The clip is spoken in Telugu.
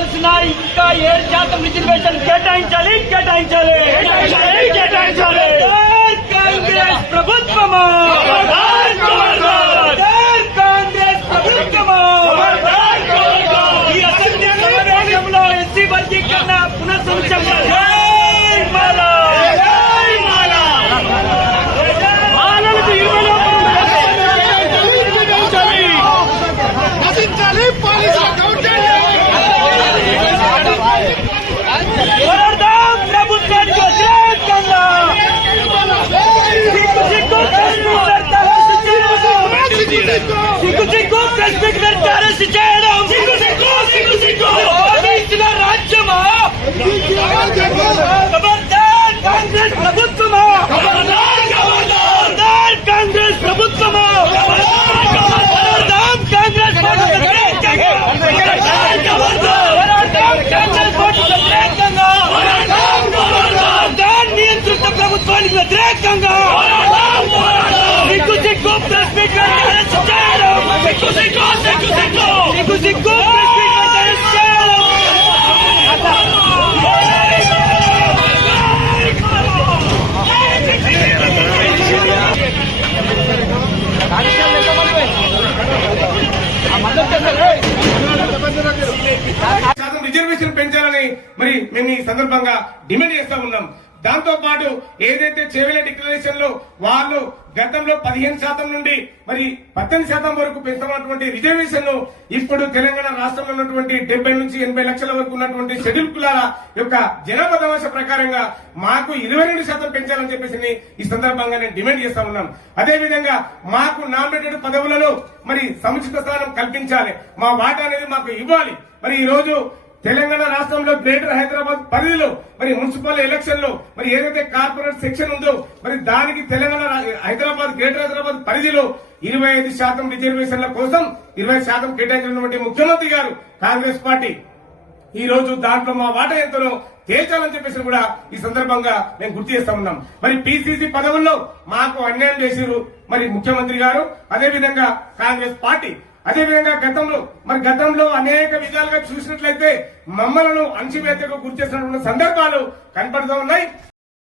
ఇవ్వాల్సిన ఇంకా ఏడు శాతం రిజర్వేషన్ కేటాయించాలి కేటాయించాలి కేటాయించాలి కేటాయించాలి सिंह को प्रेस में రిజర్వేషన్ పెంచాలని మరి మేము ఈ సందర్భంగా డిమాండ్ చేస్తా ఉన్నాం. దాంతో పాటు ఏదైతే చేవెల డిక్లరేషన్లో వాళ్ళు గతంలో పదిహేను శాతం నుండి మరి పద్దెనిమిది శాతం వరకు పెంచుతున్నటువంటి రిజర్వేషన్ను ఇప్పుడు తెలంగాణ రాష్ట్రంలో ఉన్నటువంటి డెబ్బై నుంచి ఎనభై లక్షల వరకు ఉన్నటువంటి షెడ్యూల్ కులాల యొక్క జనాభా దవాస ప్రకారంగా మాకు ఇరవై రెండు శాతం పెంచాలని చెప్పేసి ఈ సందర్భంగా నేను డిమాండ్ చేస్తా ఉన్నాం అదేవిధంగా మాకు నామినేటెడ్ పదవులలో మరి సముచిత స్థానం కల్పించాలి. మా వాటా అనేది మాకు ఇవ్వాలి. మరి ఈ రోజు తెలంగాణ రాష్ట్రంలో గ్రేటర్ హైదరాబాద్ పరిధిలో మరి మున్సిపల్ ఎలక్షన్లో మరి ఏదైతే కార్పొరేట్ సెక్షన్ ఉందో మరి దానికి తెలంగాణ హైదరాబాద్ గ్రేటర్ హైదరాబాద్ పరిధిలో ఇరవై ఐదు శాతం రిజర్వేషన్ల కోసం ఇరవై శాతం కేటాయించినటువంటి ముఖ్యమంత్రి గారు కాంగ్రెస్ పార్టీ. ఈ రోజు దాంట్లో మా వాట ఎంతనో తేల్చాలని చెప్పేసి కూడా ఈ సందర్భంగా మేము గుర్తు చేస్తా ఉన్నాం. మరి పిసిసి పదవుల్లో మాకు అన్యాయం చేసిరు మరి ముఖ్యమంత్రి గారు. అదే విధంగా కాంగ్రెస్ పార్టీ అదేవిధంగా గతంలో మరి గతంలో అనేక విధాలుగా చూసినట్లయితే మమ్మలను అణచివేతకు గురి చేసినటువంటి సందర్భాలు కనపడుతూ ఉన్నాయి.